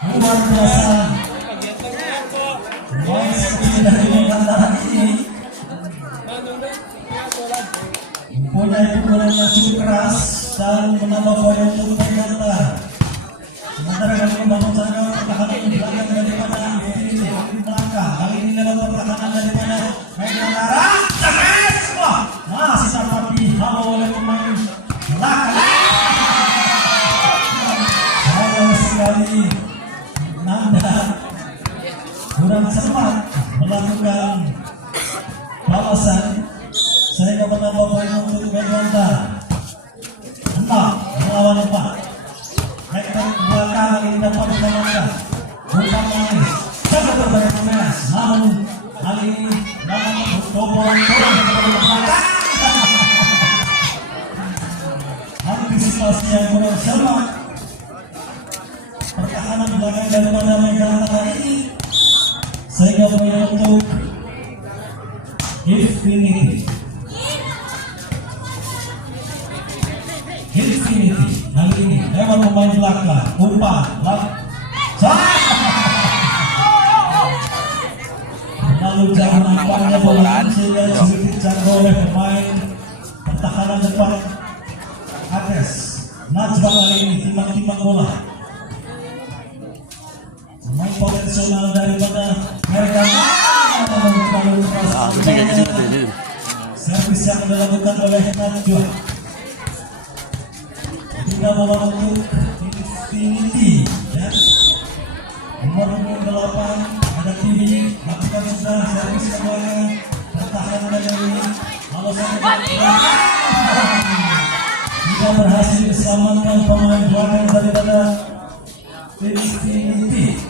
luar biasa. Pemain seperti dari Nusantara ini mempunyai pukulan yang cukup keras dan menambah poin untuk Nusantara. Sementara kali membangun sana pertahanan di belakang daripada Infinity di belakang. Kali ini lewat pertahanan daripada Nusantara. Semua masih dapat dihalau oleh pemain belakang. Sayang sekali Nanda kurang sempat melakukan balasan sehingga menambah poin untuk Nanda. 6 melawan 4. Hektar belakang ini dapat dilakukan bukan manis sangat berbanyak manis, namun kali ini dalam bobolan bola kepada belakang. Antisipasi yang kurang cermat pertahanan belakang daripada Megantara ini sehingga poin untuk Infinity. Kali ini lewat pemain belakang umpan lalu jauh nampaknya bola sehingga sedikit jangkau oleh pemain pertahanan depan Ades Najwa. Kali ini timbang-timbang bola pemain potensial daripada mereka servis yang dilakukan oleh Najwa. Tidak bola untuk Infinity ya. Nomor 8 ada TV lakukan sudah servis keduanya pertahanan dari ini kalau tidak berhasil diselamatkan pemain belakang daripada Infinity.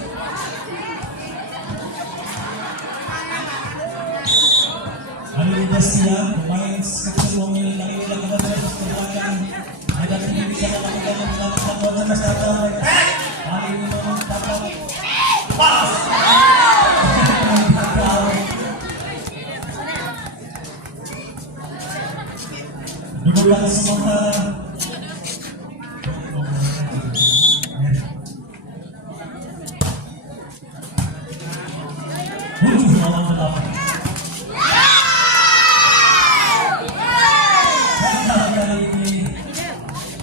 Kali ini Destia pemain kecil memilih kali ini lakukan servis ke belakang. Ada tim bisa melakukan bola masyarakat. Kali ini menciptakan pas. Dudukan sementara. Tujuh lawan 8. Kali ini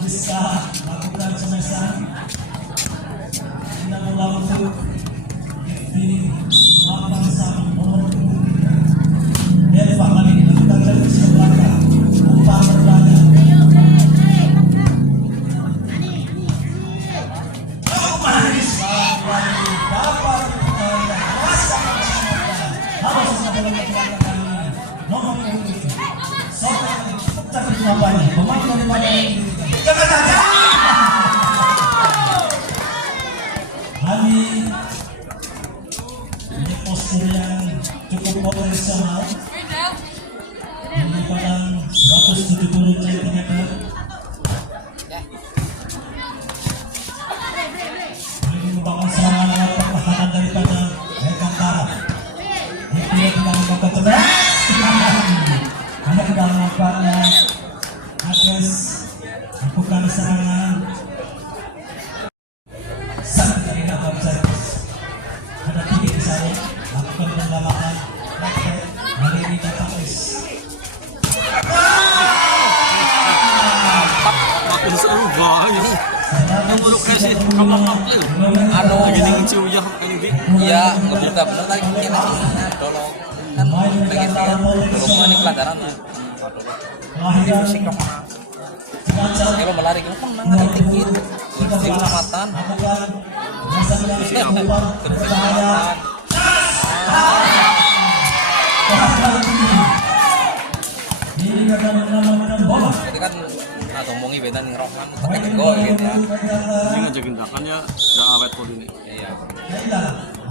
bisa lakukan semesan tidak melawan untuk di lapan sama nomor Eva. Kali ini lakukan servis ke belakang umpan berbahaya manis lagi dapat rasa harus mengambil belakang kali ini nomor 7 Sotan tapi nampaknya pemain daripada Hani ini postur yang cukup potensial ini pada 170 cm. Ini membangun serangan pertahanan daripada Megantara. Ini tidak melakukan tegas karena tidak nampaknya Ades lakukan serangan sangat tidak dapat servis. Ada tinggi di sana lakukan penyelamatan rakyat hari ini dapat aku seru banget yang buruk kasih kamu anu gini cium ya ini iya betul benar tadi kita dolong kan pengen rumah ini pelajaran musik kalau melari kita kan nangan tinggi keselamatan jadi kan atau mongi beda nih rohman pakai gol gitu ya ini ngajakin dakan ya nggak awet kok ini iya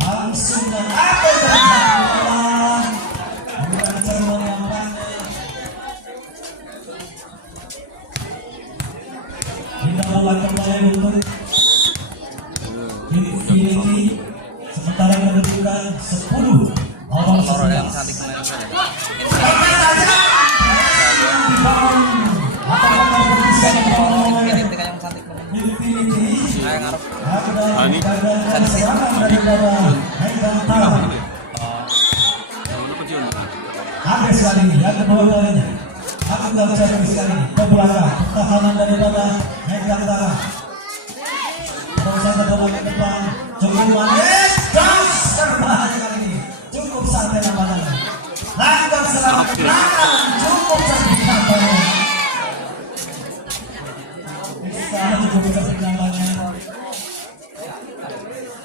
langsung tidak melakukan poin untuk Infinity sementara kedudukan 10 lawan 11. yang cantik kemarin saja Infinity Ani melanjutkan serangan daripada Megantara. Habis kali ini, yang kedua kalinya. Aku gak bisa habis kali ini. Ke belakang, pertahanan daripada Megantara. Terus ada bola ke depan, cukup manis, gas berbahaya kali ini. Cukup santai nampaknya. Lakukan serangan ke belakang, cukup cantik nampaknya. Cukup cantik nampaknya.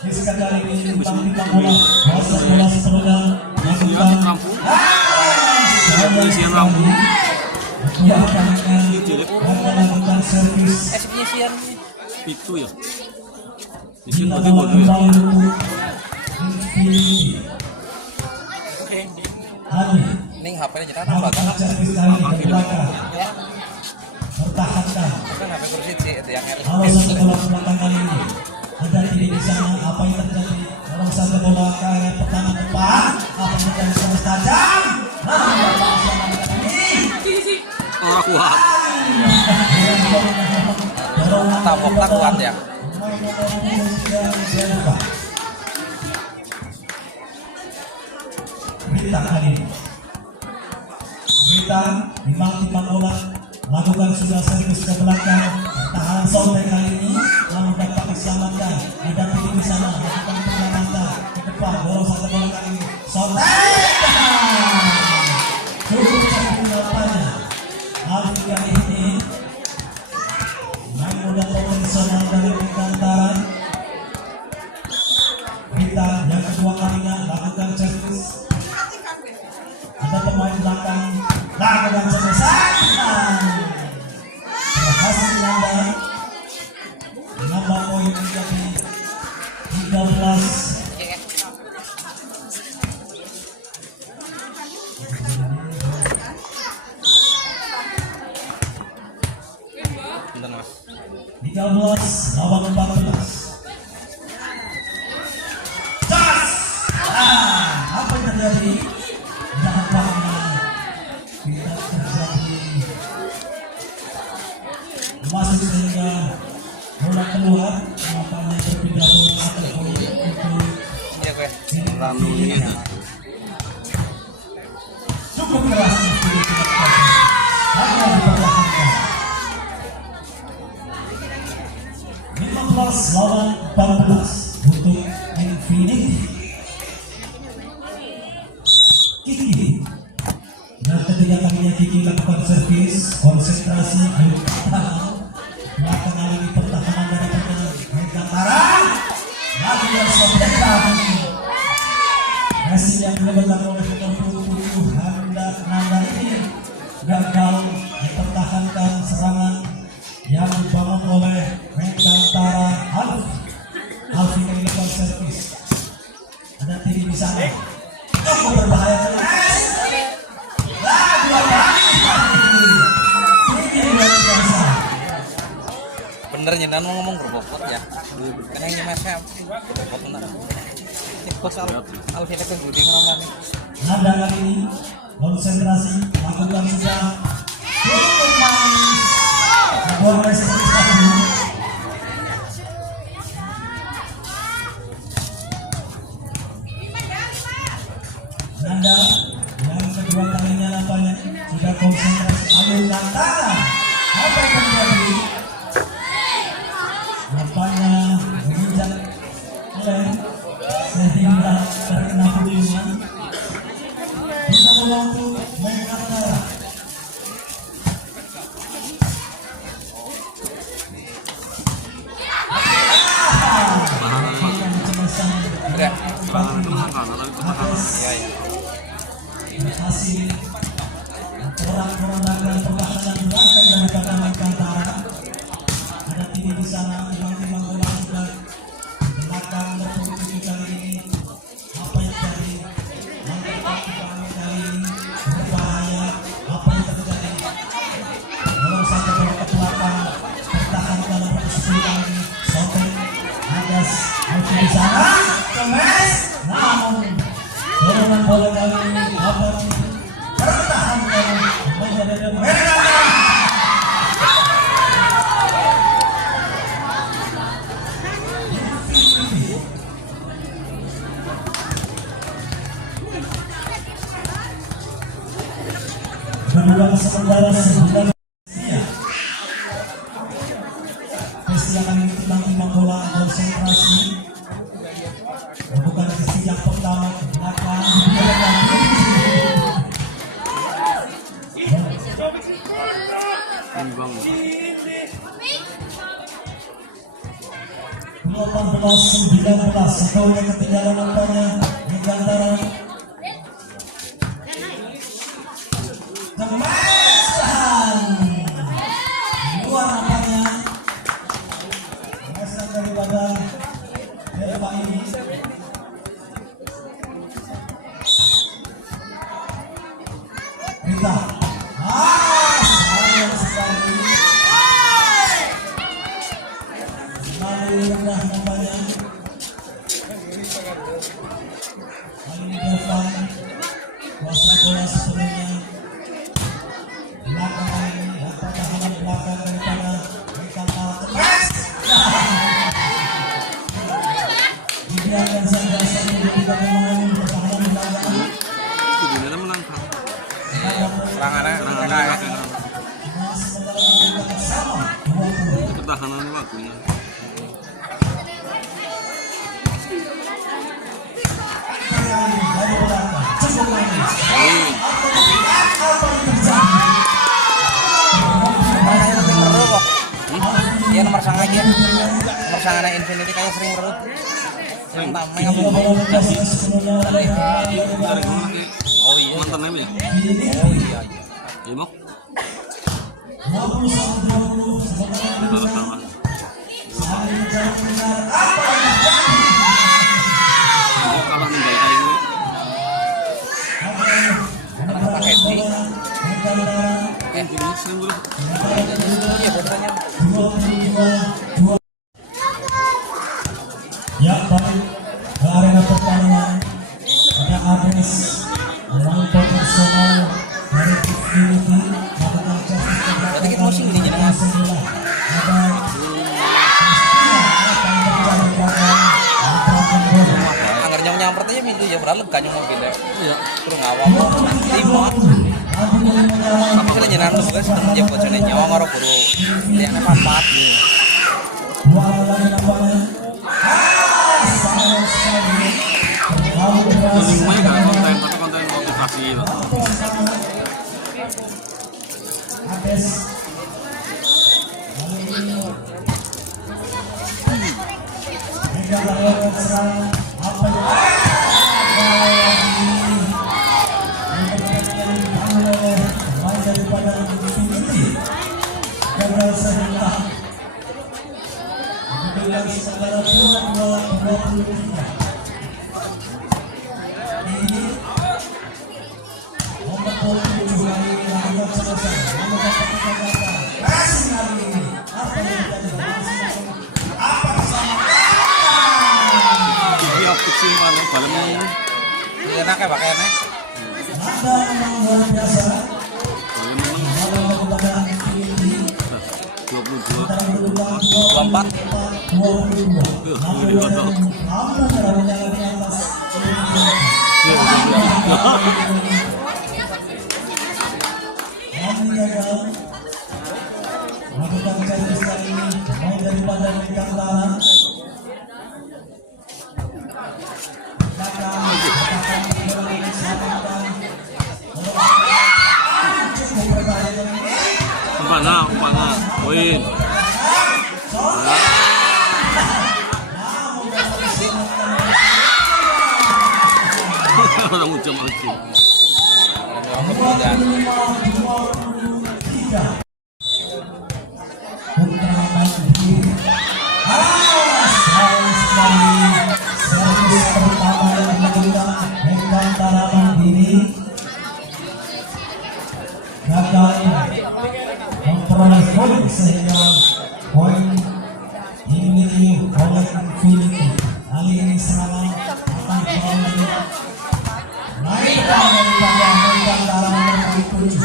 Rizka kali ini bintang bola, bola seterusnya. Polisian lampu. Ya, melakukan servis. Penyisian Itu ya. Di sini Kita tadi bodoh ya. kembali untuk Infinity. Ali ning HP-nya jadi apa kan? melakukan servis kali ini ke belakang. Ya, Pertahankan. kan HP kursi sih itu yang harus. Kalau satu bola ke belakang kali ini ada tidak di sana, apa yang terjadi? Kalau satu bola ke area pertahanan depan, apa yang terjadi servis tajam? Nah, Bapak selamat kali ini. Orang kuat. Tabok tak kuat ya. Berita kali ini. Berita timbang bola lakukan sudah servis ke belakang. Tahan sontek kali ini lalu dapat diselamatkan. Ada pilih di sana lakukan penyelamatan ke depan. Bola satu bola kali ini. Sontek. Cukup cantik nampaknya. Alif kali ini main muda profesional dari Megantara. Kita yang kedua kalinya lakukan servis. Ada pemain belakang lakukan servis. Berhasil Nanda. Menambah poin menjadi 13. Bentar Mas. 13 lawan 14. Das! Apa yang terjadi? Nampaknya tidak terjadi. Masuk sehingga bola keluar. Nampaknya berpindah bola atau poin untuk Iya gue. Lalu ini tuh. cukup keras untuk dilakukan. Hanya dipertahankan. 15 lawan 14 untuk Infinity. Kiki. Dan ketiga kalinya Kiki lakukan servis, konsentrasi, ayo pertahanan. Belakang kali ini pertahanan daripada Megantara. Lagi yang sobekan. Messi yang dilakukan oleh nomor 27 Nanda ini gagal mempertahankan serangan yang dibangun oleh Megantara. Alfi kali lakukan servis. Ada tiri di sana. Cukup berbahaya keras. Dua kali. Ini luar biasa. Bener nyenan mau ngomong berbobot ya. Karena yang nyemesnya berbobot bener. Bos Alvin itu guding ngomong nih. Nanda kali ini konsentrasi lakukan sudah cukup manis. Boleh seperti tadi. Nanda yang kedua kalinya nampaknya sudah konsentrasi. Ayo Nantara, apa yang terjadi? Nampaknya menginjak oleh sehingga terkena pukulan. Bisa membantu Megantara. Udah. Iya, iya. Hasil orang-orang dagang pertahanan belakang daripada Megantara. Ada tim di sana timbang bola sudah belakang bertujuh kali ini. Apa yang terjadi? Langkah kaki kali ini berbahaya. Apa yang terjadi? Bola satu bola ke belakang bertahan dalam kesulitan ini. Sotek Agas masih di sana. Kemes. Namun dorongan bola kali ini apa bertahan dalam menjadi mereka. mendudukan sementara 9. Silakan timbang-timbang bola, konsentrasi. Bukan sisi yang pertama ke belakang. Imbang. 18-19 sejauhnya ketinggalan nampaknya di antara kemasan luar nampaknya kemasan daripada Delta ini. Rita sayang sekali lalu rendah nampaknya. Kali ini Devan kuasa bola sebelumnya belakang kali ini atau tahanan belakang daripada Rekanta Tegas dibiarkan saja sambil tidak memahami pertahanan belakang. Itu dia dalam menangkap. Serangannya Itu ketahanan waktunya. Iya nomor sangat aja. Nomor sangat Infinity kayak sering berut. Sering tameng apa? Oh iya. Mantan ya. Oh iya. Ya mau. 21-20 sementara Sama. saling menjalankan benar Mau kalah nih kayak gue. Pakai di. Ini sering bro. Iya biasanya. Ya balik ke arena pertandingan ada Agnes orang profesional dari Infinity melakukan justice Berarti kita mau sini jadi mas. ada Anggar nyamper aja minggu ya beralih kan yang mobil ya. Iya. Terus ngawam lima. Tapi kalau nyenan tuh guys temen dia bocone nyawa ngaro buru. Lihatnya papat nih. Lingkungannya gak konten, tapi konten motivasi gitu. Ini optik sih malah balem ini. Enak ya pakaiannya. Balem memang 22. 24. Ini kotor. Umpana, poin. Orang ucap lagi. memperoleh poin sehingga poin dimiliki oleh Infinity. Kali ini serangan akan kembali naik daripada Nusantara nomor 7.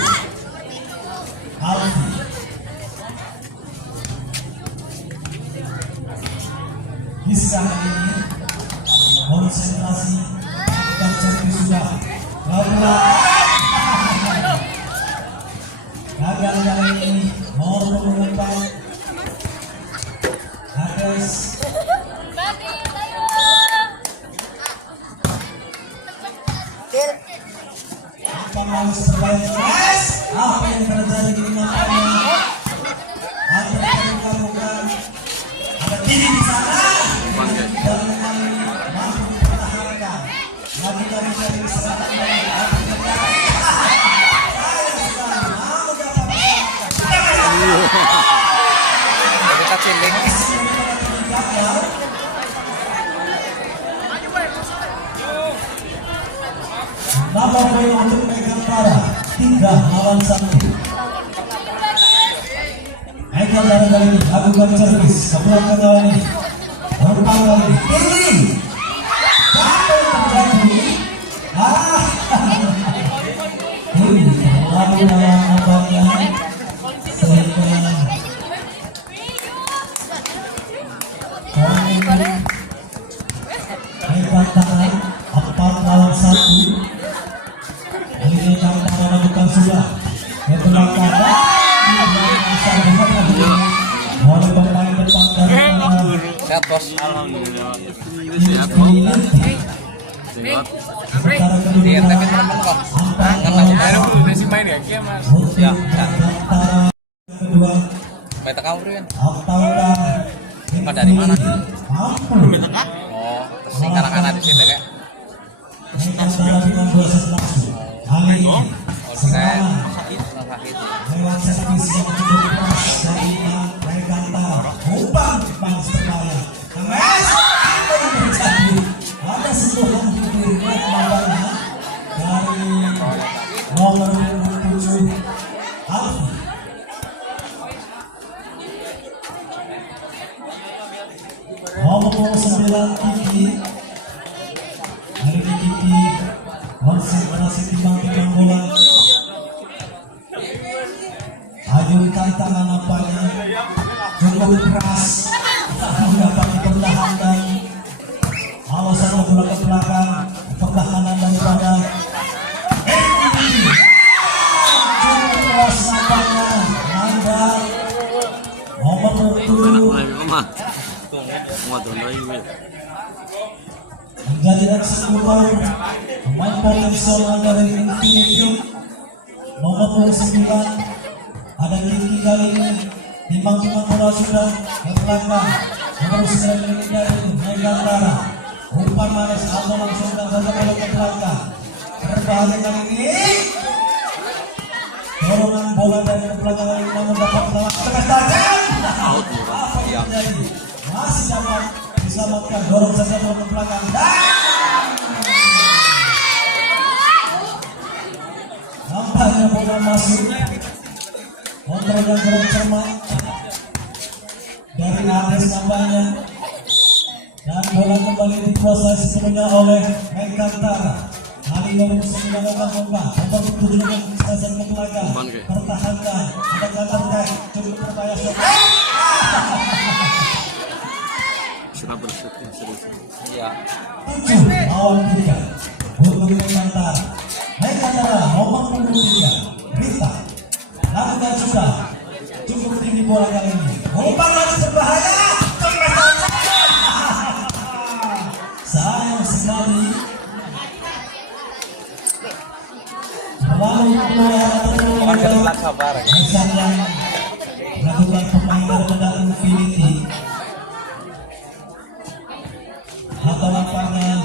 Manis terbaik. Yes! Apa yang terjadi di nampaknya? Ada terbuka-buka. Ada Didi di sana. Dan memang mampu dipertahankan. Lagi-lagi dari serangan dari api negara. Kita cilik. Nama poin untuk Megantara 3-1. Megantara kali ini lakukan servis ke belakang kali ini. Umpan kali ini tinggi. Apa yang terjadi? Ini terlalu dalam nampaknya sehingga Megantara 4-1. Ini Megantara melakukan sudah ke belakang oleh pemain depan dari Sehat bos. Alhamdulillah. Sehat. Sehat. sementara kedua Iya, tapi temen kok. Karena baru masih main ya, iya mas. Ya, Megantara kedua Beta kau kan. Attaura Pak dari mana? mampu Oh, terus ini kanak-kanak di sini kayak. Megantara dengan 2 langsung kali ini serangan Sakit. lewat servis yang cukup keras dari Megantara. Umpan Manis terbaik. Mes, apa yang terjadi? Ada sentuhan di kiri nampaknya dari nomor 7 Alfi. Nomor 9 Kiki. Hari ini Kiki konsentrasi timbang-timbang bola. Ajungkan tangan nampaknya cukup keras, tak dapat dipertahankan. Awasan bola ke belakang, pertahanan daripada cukup keras nampaknya. Anda nomor 7 menjadi eksekutor pemain potensial dari Infinity. Nomor 9 ada Kiki kali ini timbang-timbang bola sudah ke belakang. Nomor 9 ini dari Megantara. Umpan Manis atau langsung saja bola ke belakang. Berbahaya kali ini. Dorongan bola dari ke belakang kali ini namun dapat melawan tengah tajam. Apa yang terjadi? Masih dapat diselamatkan. Dorong saja bola ke belakang. Nampaknya bola masuk. Kontrol yang kurang cermat dari Ades nampaknya. Dan bola kembali dikuasai sepenuhnya oleh Megantara. Kali nomor 9 melakukan umpan. Nomor 7 dengan sesajen ke belakang. Pertahankan. Ada gantar back. Cukup berbahaya. Sudah bersyukur serius. Iya. 7 lawan 3 untuk Megantara. Megantara nomor 23 Rita lakukan sudah cukup tinggi bola kali ini. Umpan Manis berbahaya. Sayang sekali terlalu keluar Bukan kebetulan sabar. Mesan yang melakukan pemain daripada Infinity atau nampaknya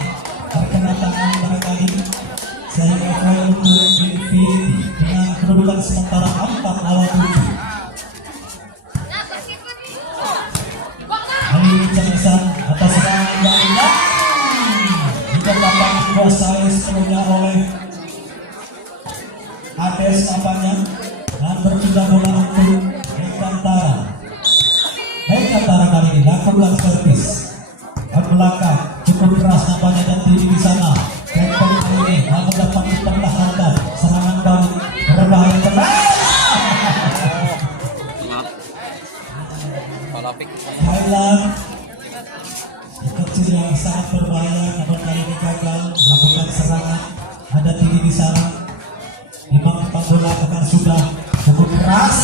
terkena tangan mereka ini sehingga poin untuk Infinity dengan kedudukan sementara 4-7. Kali ini Cengsan atas serangan dari juga dapat dikuasai sepenuhnya oleh Ades nampaknya dan berpindah bola untuk Megantara. Megantara kali ini lakukan servis ke belakang cukup keras nampaknya dan tinggi di sana. Tempo kali ini namun dapat dipertahankan. Serangan balik berbahaya kembali. Olapik. Thailand kecil yang sangat berbahaya namun kali ini gagal melakukan serangan. Ada tinggi di sana. Memang bola akan sudah cukup keras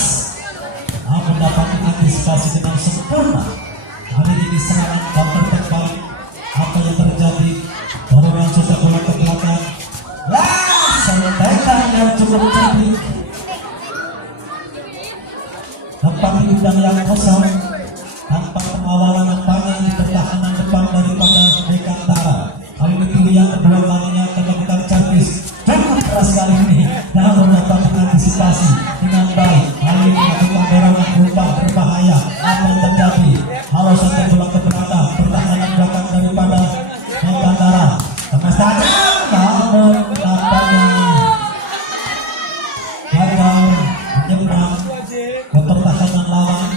namun dapat diantisipasi dengan sempurna. Kali ini serangan counter terbalik. Apa yang terjadi? Dorongan sudah bola ke belakang. Lah, sampai yang cukup cantik. Tempat di bidang yang kosong, tanpa pengawalan lapangan di pertahanan depan daripada Bekantara. Kali ini yang kedua kalinya akan melakukan servis. Cukup keras kali ini, namun dapat mengantisipasi dengan baik. Kali ini melakukan dorongan umpan berbahaya. Apa yang terjadi? Harus sampai bola ke belakang, pertahanan belakang daripada Bekantara. Tengah tajam, namun tampaknya gagal menyeberang ke pertahanan lawan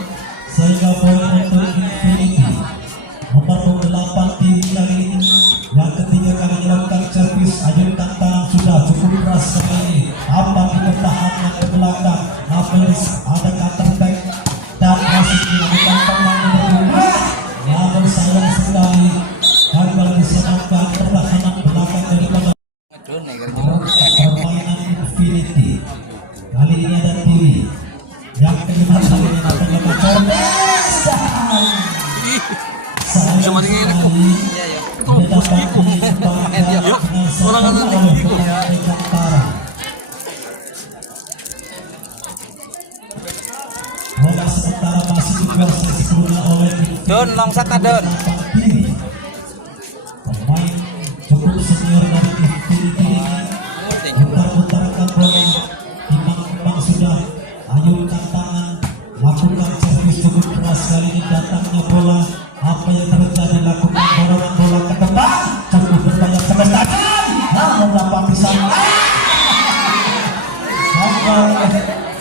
sehingga poin untuk Infinity. Nomor 28 tim kali ini yang ketiga kali dilakukan servis. Ajukan tangan sudah cukup keras kali ini. Apa di pertahanan ke belakang? Hafiz ada counter back dan masih dilakukan pemain berdua. Namun sayang sekali gagal diselamatkan pertahanan belakang daripada permainan Infinity. Kali ini ada Tiwi yang kelima kali ini akan melakukan Bisa mati ini. Itu itu. Ya, orang ada tinggi itu. Bola sementara masih dikuasai sepenuhnya oleh Don longsat Don. pemain cukup senior dari Infinity ini. Putar-putarkan bola, timbang-timbang sudah. Ayunkan tangan, lakukan servis cukup keras kali ini. Datangnya bola, apa yang terjadi? Lakukan dorongan bola ke depan, cukup berbanyak kebesaran, namun dapat disangka.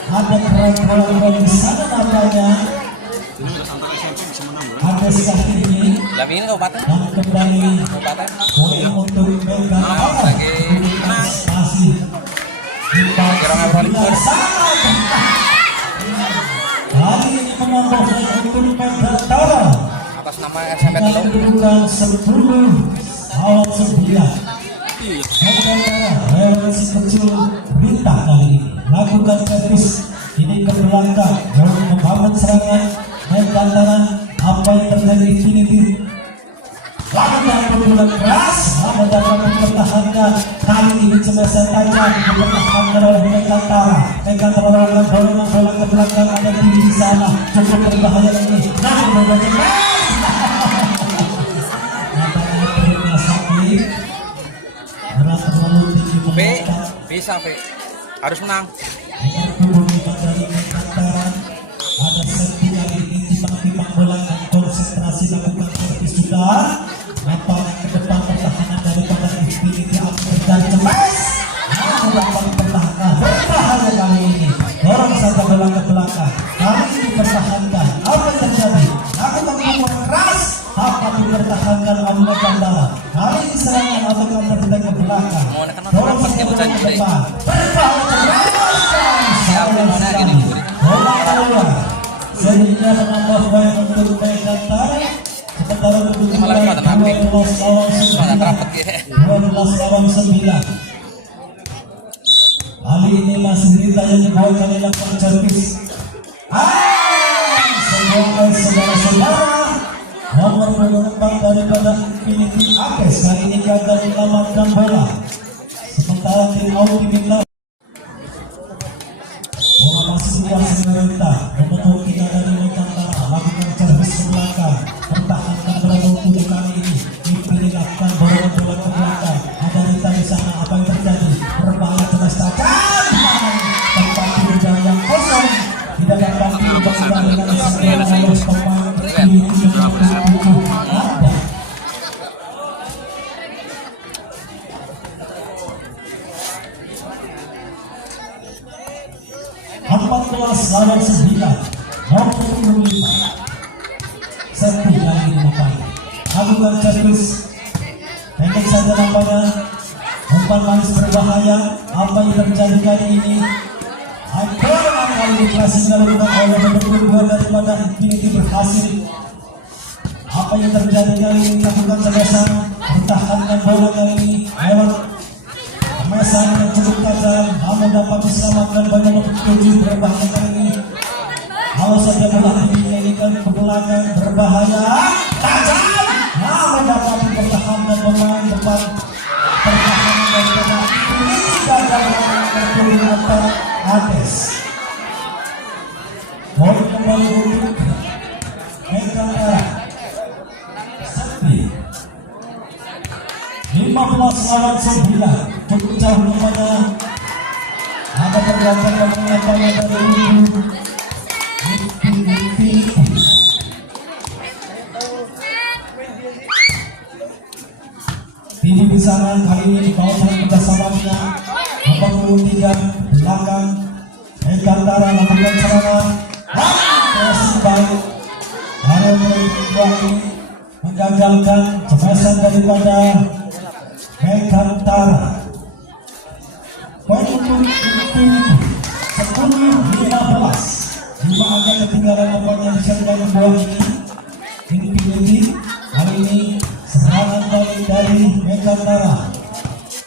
Ada keren-keren di sana nampaknya. Ini udah santai SMP bisa menang, bro. Ada sekali ini Tapi ini kabupaten. dan kembali Kabupaten. poin untuk Megantara. lagi Masih Kira-kira berapa? kali ini menambah poin untuk Megantara. Atas nama SMP Dengan dulu. kedudukan 10 lawan 9. Iya. Megantara relasi kecil bintang kali ini. Lakukan servis ini ke belakang, membangun serangan Megantara. Apa yang terjadi di sini? Lakukan pukulan keras, namun dapat mempertahankan. Kali ini semasa tajam dipertahankan oleh Megantara. Megantara melakukan dorongan bola ke belakang, ada Tiwi di sana, cukup berbahaya ini. Namun membaca nampaknya perutnya sakit, berat terlalu tinggi B mengangkat. bisa B. Harus menang. Nomor 25 dari Megantara ada servis kali ini, timbang-timbang bola dan konsentrasi lakukan servis sudah. Lapangan ke depan pertahanan daripada Infinity hampir dan cemas, namun dapat dipertahankan. Berbahaya kali ini, dorong saja bola ke belakang. Kali ini dipertahankan. Apa yang terjadi? Lakukan pukulan keras, dapat dipertahankan oleh Megantara. Kali ini serangan atau counter attack ke belakang. Dorong saja bola ke depan. Berbahaya Siapa mau nanya gini? bola keluar sehingga menambah poin untuk Megantara. Sementara kedudukan 12 lawan 9. Kali ini masih Rita yang dibawa kali lakukan servis. Semoga saudara-saudara nomor 24 daripada Infinity Apes kali ini gagal menyelamatkan bola. Sementara tim Audi minta bola masih dikuasai oleh Rita. Nomor 3 dari Megantara lakukan servis ke belakang, pertahankan bola untuk kali ini. Infinity lakukan dorongan bola ke belakang. Ada Rita di sana. Apa yang terjadi? Berbahaya cemas tajam. Tempat tidur yang kosong tidak dapat diubahkan dengan sebuah oleh pemain Infinity yang ke-7 ada. lawan 9 nomor 25 servis lagi di depan lakukan servis pendek saja nampaknya, umpan manis berbahaya. Apa yang terjadi kali ini? Akhirnya kali ini klasik dilakukan oleh nomor 2 daripada Infinity berhasil. Apa yang terjadi kali ini? Lakukan sama-sama, pertahankan bola kali ini lewat pemesan yang cukup tajam, namun dapat diselamatkan banyak nomor 7 berbahaya kali ini. Kalau saja bola dinyanyikan ke belakang berbahaya, tajam, namun dapat dipertahankan pemain depan pertahanan daripada ini gagal melakukan lawan 9. Cukup jauh kepada ada pergerakan yang mengatakan dari Ini di sana kali ini di bawah kerjasamanya membangun 3 belakang Ekantara melakukan serangan masih baik ada yang menggagalkan cemesan daripada Ekantara. Poin untuk 10-15 cuma agak ketinggalan nampaknya bisa dengan bola ini Infinity kali ini serangan balik dari Ekantara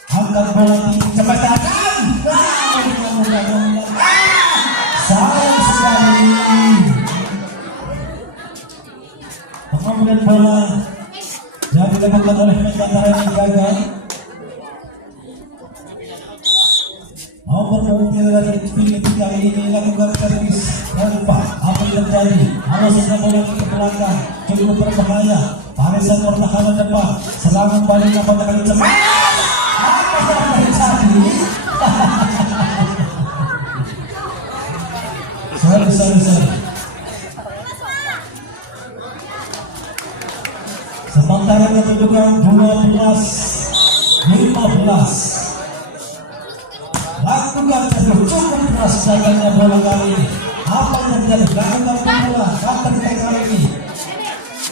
angkat bola tinggi cepat sayang sekali pengambilan bola yang dilakukan oleh Ekantara yang gagal. Nomor punggung dari Infinity kali ini lakukan servis tanpa apa yang terjadi. Kalau sudah bola ke belakang cukup berbahaya. Barisan pertahanan depan serangan balik apakah kali cepat? Apa yang terjadi? Sorry. Sementara kedudukan 12-15. Lakukan cukup keras jaganya bola kali ini. Apa yang terjadi? Lakukan bola kapan kali ini?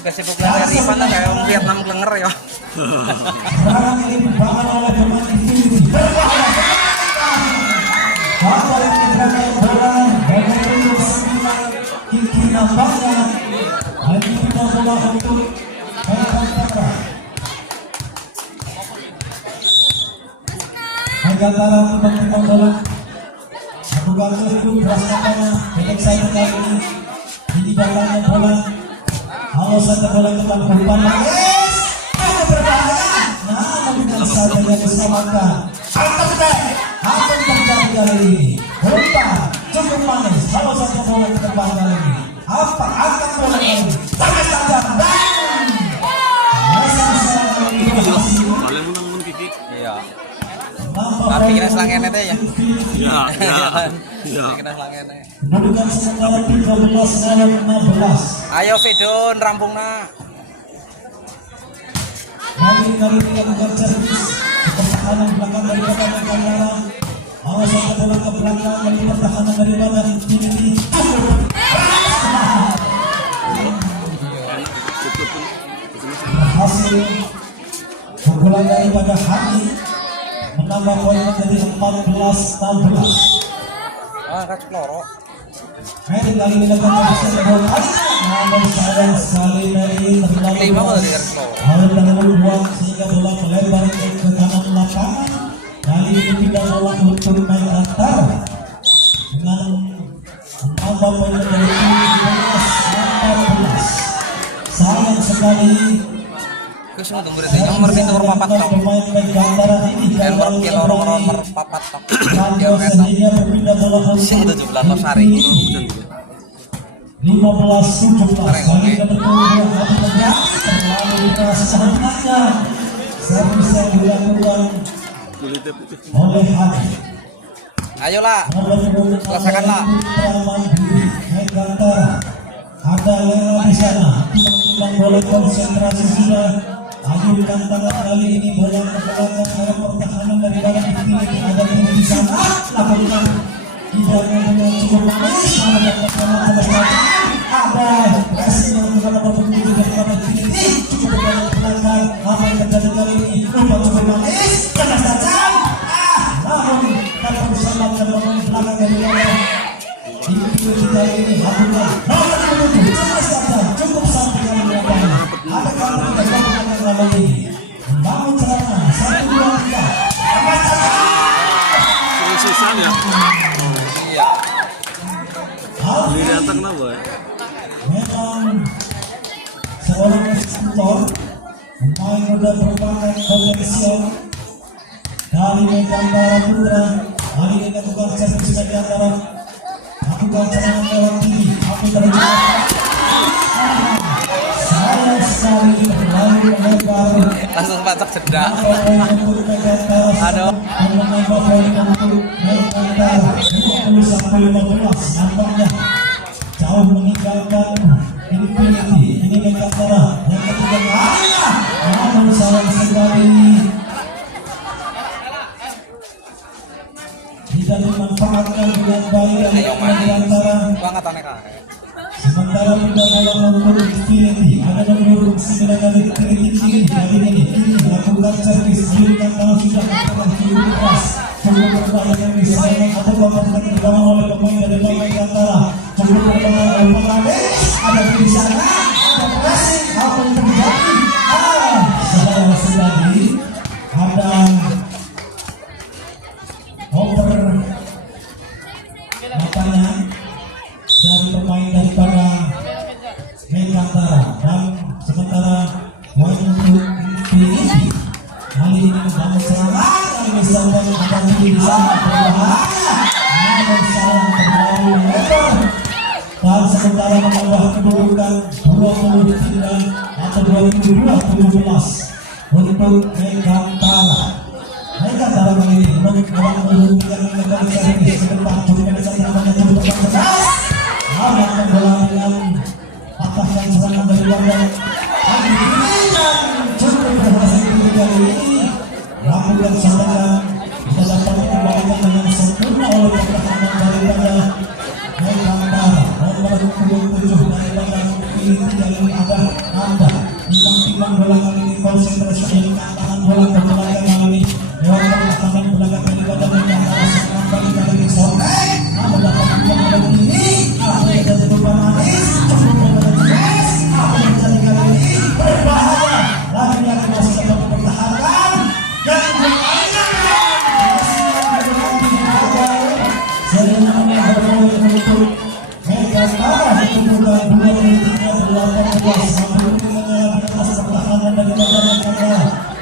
Kesibukan dari mana kayak Vietnam kelenger ya. Serangan ini dibangun oleh pemain Infinity. Berbahaya. Apa yang terjadi bola dengan nomor 9 Kiki nampaknya lagi pindah bola untuk Ekantara. Ekantara membangun bola. Satu gol itu beras katanya. Pendek saya kali ini. Ini belakangnya bola. Kalau satu bola ke dalam umpan Manis cukup berbahaya. Namun tidak saja yang diselamatkan. Apa yang terjadi kali ini? Umpan cukup manis. Kalau satu bola ke depan kali ini. Apa akan bola ini? Sangat tajam dan paling menang Kiki. Iya. Tapi kena selangen aja ya. Iya. Kena selangen aja. Kedudukan sementara 13-16. Ayo Fidun rampung nak. Kali ini lakukan servis di pertahanan belakang daripada Ekantara. Awas satu bola ke belakang dari pertahanan daripada Infinity. Hasil pukulan daripada Hani menambah poin menjadi 14-16. Kacau loro. Mary kali ini lakukan servis bola. Namun sayang sekali Mary terlalu harus terlalu buang sehingga bola melebar ke kanan lapangan. Kali ini tidak bola untuk Ekantara dengan menambah poin menjadi 17-14. Sayang sekali. Kusung tunggu deh. Nomor itu papat tau. Pemain Ekantara ini gagal nomor papat tau. Kalau sendirinya berpindah bola Sing 17 Losari. 15-17 kali kita bertemu terlalu keras sangatnya servis yang dilakukan oleh Hadi. Ayolah, selesaikanlah. Ekantara ada Lera di sana timbang bola konsentrasi sudah ajukan tangan kali ini bola ke belakang arah pertahanan dari dalam Infinity ada yang di sana lakukan tidak dengan cukup manis ada pressing yang mengalami perpindahan dari dalam Infinity cukup banyak pelanggan apa yang terjadi kali ini cukup manis kena tajam namun dapat diselamatkan pemain belakang dari dalam Infinity kali ini lakukan nomor 7 cukup sampai kali lapangan ada kali kita lakukan yang lama ini membangun serangan 1-2-3 Selesai ya. Iya. Ini datang kenapa ya? Memang seorang eksekutor pemain muda berbakat potensial dari Ekantara Putra kali ini lakukan servis Ekantara lakukan serangan lewat tinggi tapi terjadi sayang sekali terlalu lebar langsung pacak jeda. Aduh. Menambah poin untuk Megantara 50-15. Nampaknya jauh meninggalkan Infinity. Ini Megantara yang ketiga kalinya. Namun sayang sekali tidak dimanfaatkan dengan baik oleh Megantara. Banget aneh kan. Sementara tidak dalam untuk Infinity ada nomor 9 dari Infinity kali ini lakukan servis berikan kalau sudah melakukan cukup keras cukup berbahaya yang disayang atau melakukan dibangun oleh pemain dari Megantara cukup berbahaya oleh pemain ada di sana ada pressing apa yang terjadi saya sedang ada over matanya dari pemain daripada Megantara dan sementara poin untuk Infinity kali ini membangun serangan kali ini sedang akan di sana berbahaya namun salah terlalu lebar dan sementara menambah kedudukan 29 atau 22-17 untuk Megantara. Megantara kali ini mengumpulkan negara servis ke depan cukup besar namanya cukup besar akan bola dengan patahkan serangan dari warga dan cukup berhasil kali ini lakukan serangan bisa dapat dikembalikan dengan sempurna oleh pertahanan daripada Megantara nomor 27 daripada Infinity kali ini ada Nanda timbang bola kali ini konsentrasi dengan tangan bola ke belakang kali ini lewat pertahanan belakang daripada Megantara serangan balik kali ini Sonai namun dapat dibuang oleh ini apa yang jadi beban manis cukup berjelas apa yang jadi kali ini berbahaya lagi yang masih dapat dipertahankan dan sebenarnya berpoin untuk Megantara kedudukan 23-18 mampu mengejar di atas pertahanan dari Megantara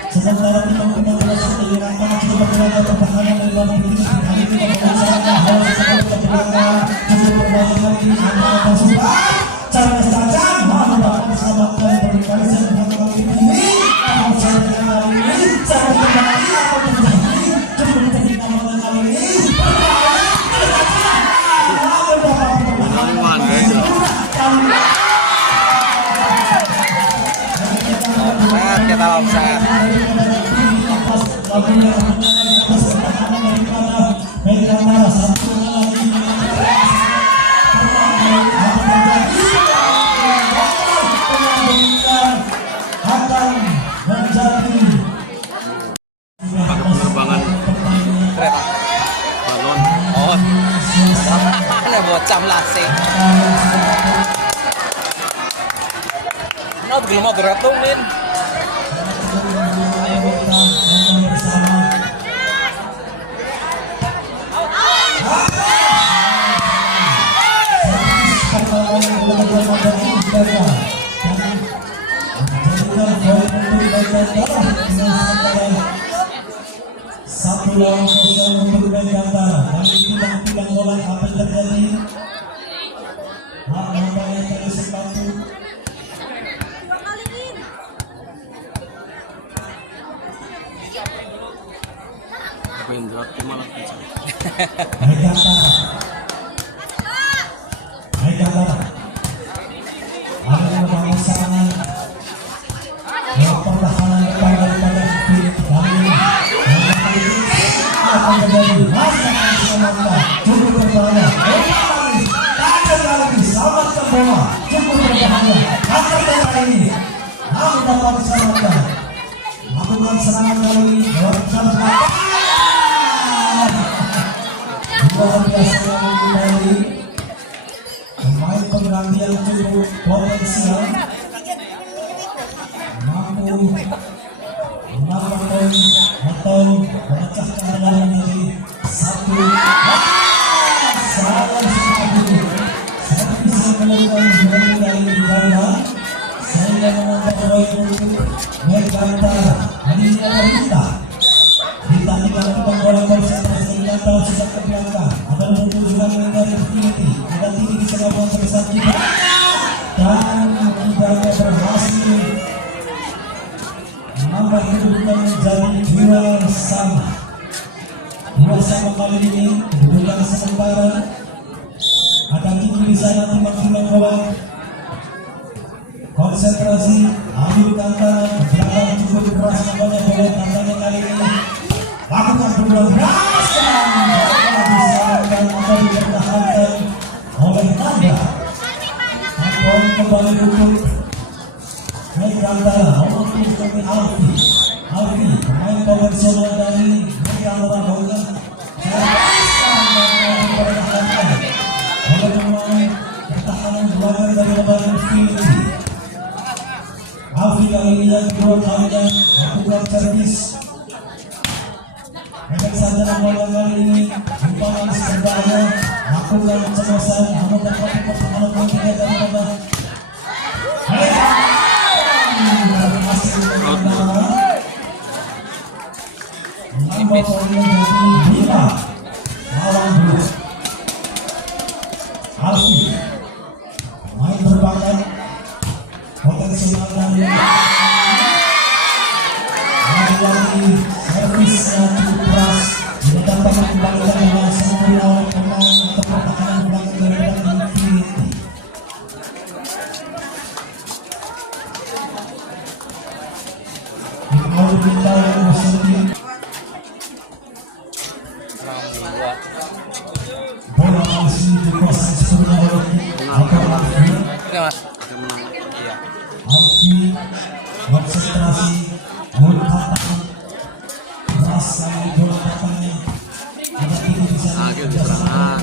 sementara tim-tim berhasil menghilangkan cukup berada pertahanan dari Infinity kali ini berusaha harus sekali ke belakang cukup berbalik lagi antara pasukan Charles Cacan mau dapat diselamatkan berkali sebelum ini namun saya kali ini saya kembali apa terjadi cukup terjadi kali ini Kita offset. Megantara satu lagi akan menjadi penerbangan Kereta. balon. Oh. Ada bocam lasing. Not belum mau geratungin. Satu lawan kosong untuk Megantara kali ini timbang bola apa yang terjadi nampaknya tadi sepatu Bendera malah Megantara ada yang membangun serangan yang pertahanan depan daripada Infinity kali ini akan terjadi masa selamatkan cukup berbahaya lagi selamatkan bola cukup berbahaya akan kali ini namun dapat diselamatkan lakukan serangan kali ini lewat jam luar biasa kembali pemain pengganti yang cukup potensial mampu menambah poin atau memecahkan kemenangan dari satu serangan seperti itu saya bisa melakukan dari ganda sehingga menambah poin untuk Megantara hari ini ada Rita tinggal bola konsentrasi Megantara sudah ke belakang ada nomor 7 dari Infinity ada tinggi di tengah bola sebesar kita dan kita berhasil menambah sudah menjadi 2-2 kali ini kedudukan sementara. Akan kini di sana timang-timang bola. Konsentrasi, ambil kantara, belakang cukup keras namanya bola tantangan kali ini. Lakukan bola berasan, disalahkan atau dipertahankan oleh Nanda. Angkon kembali untuk naik kantara, nomor 7 kami Alfi. Alfi, pemain konvensional dari Kantara bola. Dipertahankan oleh pemain pertahanan belakang dari Lebaran Infinity. Alfi kali ini yang kedua kalinya lakukan servis. Mereka saja bola kali ini umpan berbahaya, lakukan cerobohan, namun dapat pertahanan yang tidak daripada berhasil menang. Menambah poin menjadi 5-2. Alfi main berbakat potensial dan lagi servisnya cukup keras, ditambah kembalikan dengan sempurna oleh pemain pertahanan belakang dari Infinity. Mau kita yang bersedih bola masih dikuasai sepenuhnya oleh Alfi. Oke mas. Iya. Alfi konsentrasi, bertahan keras sekali bola datangnya. Ada ini bisa serangan.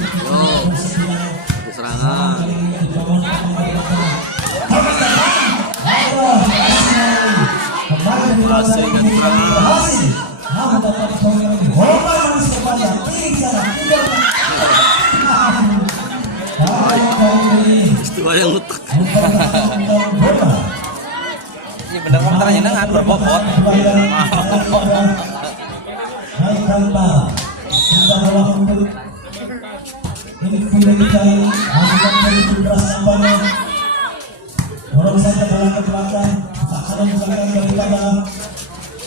Serangan. Masih kan serangan. Namun dapat poin lagi. Bola masih kepada kiri sana. Istiwa yang letak. Iya bener komentarnya nangan berbobot. Naik kantara sudah bola untuk Infinity kali ini. Akan menjadi beras nampaknya. Dorong saja bola ke belakang. Tahanan belakang daripada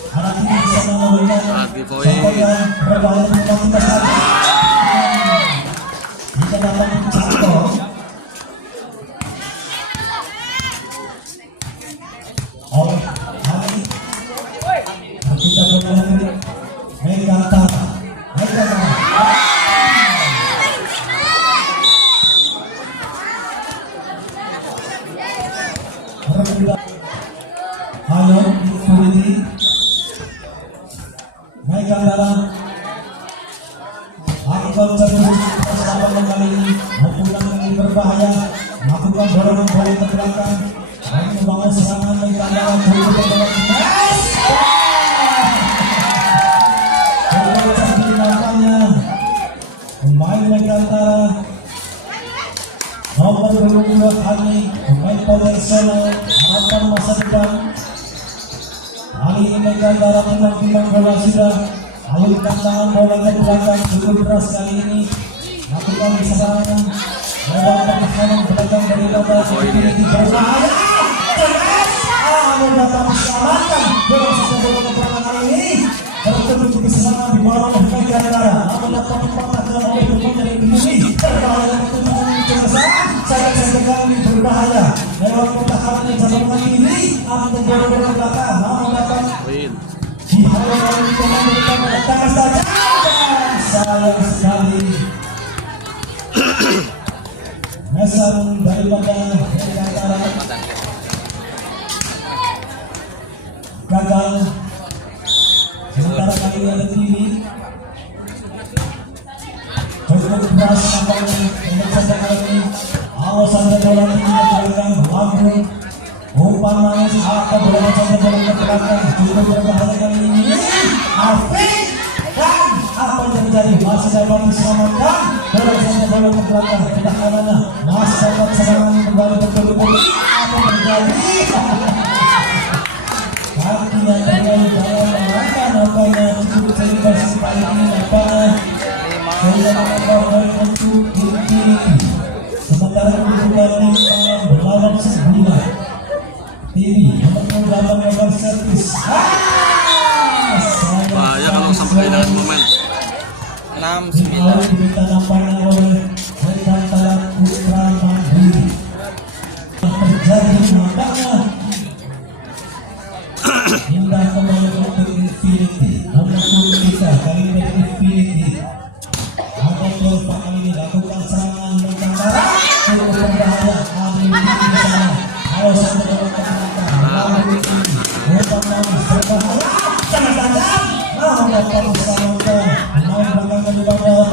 anak ini bisa memberikan sampaikan berbahaya untuk kita saja. Jika dapat jatuh oleh Ali, kita bermain main kantara, main kantara. Ayo Infinity, main kantara. Lakukan servis persahabatan kali ini, lakukan yang berbahaya, lakukan dorongan bola ke belakang, dan membangun serangan main kantara. Pemain main kantara nomor 22 kali, pemain potensial harapan masa depan. Kali ini main kantara timang-timang bola sudah. Alurkan tangan bola ke belakang cukup keras kali ini. Lakukan serangan lewat pertahanan belakang dari Lebaran Infinity berbahaya. Namun dapat diselamatkan bola sudah bola ke belakang kali ini. Tertutup di serangan di bawah oleh kantara. Namun dapat dipatahkan oleh pemain dari Infinity. Berbahaya untuk mencoba saya kali berbahaya lewat pertahanan yang sama ini. Akan bola ke belakang. Namun dapat sayang sekali mesan daripada kantara gagal. Sementara kali ini ada TV cukup keras nampaknya untuk saja kali ini. Awas anda bola tinggi ke belakang lagu umpan manis apa bola saja bola ke belakang cukup berbahaya kali ini. Alfi dan apa yang terjadi masih dapat diselamatkan bola saja bola ke belakang pertahanannya masih dapat serangan kembali betul-betul. Apa terjadi? Kakinya terlalu dalam mereka nampaknya cukup serius sekali ini nampaknya sudah menambah untuk Infinity. Sementara kedudukan berlawan sebulan TV nomor 8 nomor servis. 6-9. Kita nampaknya oleh Rekantara Putra Mandiri. Terjadi nampaknya indah kembali untuk Infinity. Nomor kita kali ini Infinity. Ada Pak kali ini lakukan serangan Rekantara. Cukup berbahaya. Ambil di sana. Ayo satu lalu umpan manis berbahaya. Sangat tajam. Dapat bersama main belakang di bawah.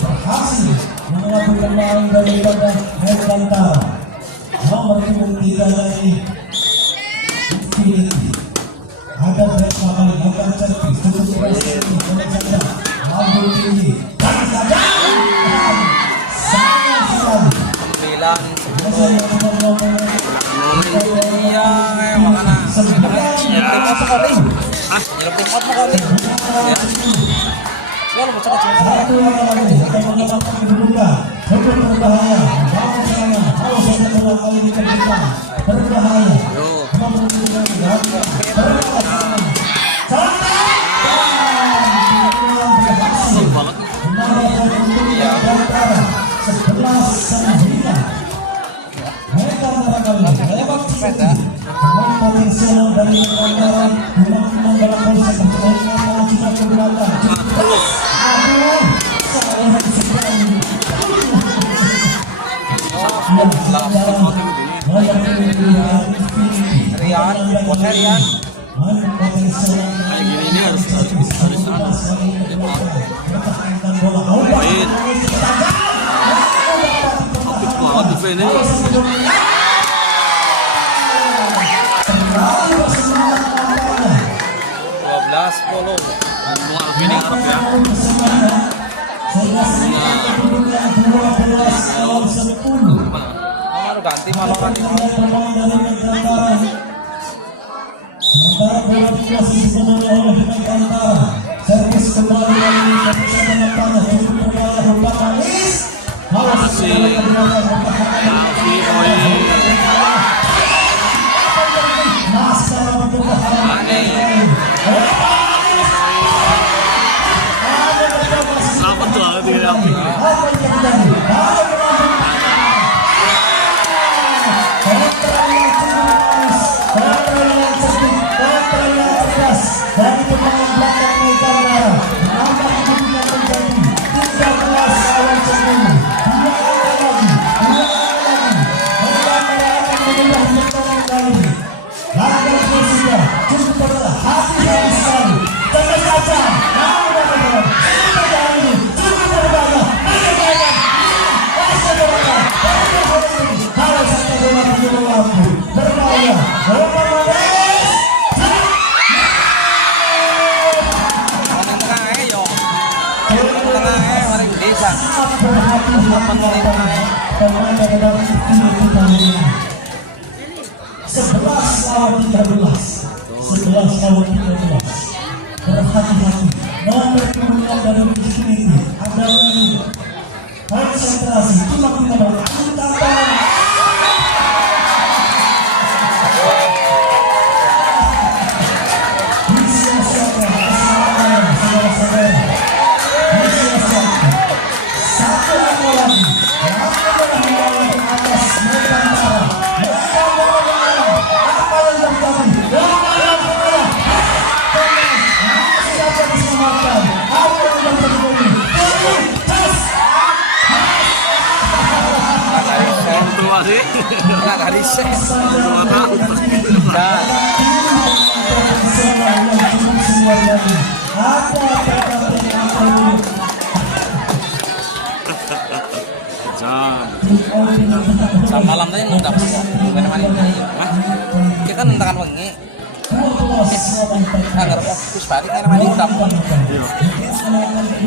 Berhasil melakukan main daripada Rekantara. Nomor 3 dari Infinity. Ada Rekma kali akan servis cukup berhasil menjaga lalu tinggi dan saja sangat sekali 9. Iya, makanya nyelip apa kali? Nyelip apa kali? Ya. Ya lu baca kecil. satu lagi akan mendapatkan kedudukan cukup berbahaya. Lawan sana harus ada bola kali ini ke depan berbahaya. Nomor 3 Rian, bosnya Rian. Kayak gini ini harus main. Apik banget tuh ini. 12-10. Mau Alvin yang Arab ya. Kamu ganti malah ganti. Sementara bola dikuasai sepenuhnya oleh Rekantara. Servis kembali lagi ke pusat penyepangan cukup berbahaya umpan manis. Masih Alfi poin. Masalah berbahaya. Selamat tuh Alfi Alfi. Apa yang terjadi? Dari pemain belakang Rekantara menambah kedudukan menjadi 13 lawan 10. Dua Rekantara akan menambah kemenangan kali ini. Langkah sudah cukup berhati-hati sekali. Tegas saja. Kalau satu bola berbahaya. Sebelas lawan 13. Berhati-hati. Nomor kemudian dari Infinity ada lagi konsentrasi. Cuma kita berangkat. Nggak dari sih. Sama malam tadi nundang bukan mana kita kan nundangan wengi agar fokus balik kan mana nundang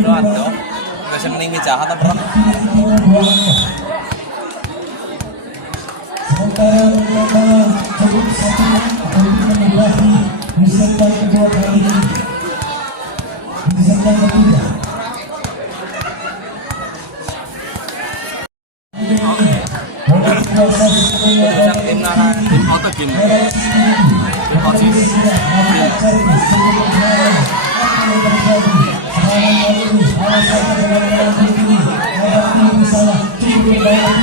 doang dong nggak mending jahat atau berat. Sementara cukup satu untuk menambah di set kedua kali ini. Di set ketiga. Tim otak Tim kuat sih. Salah satu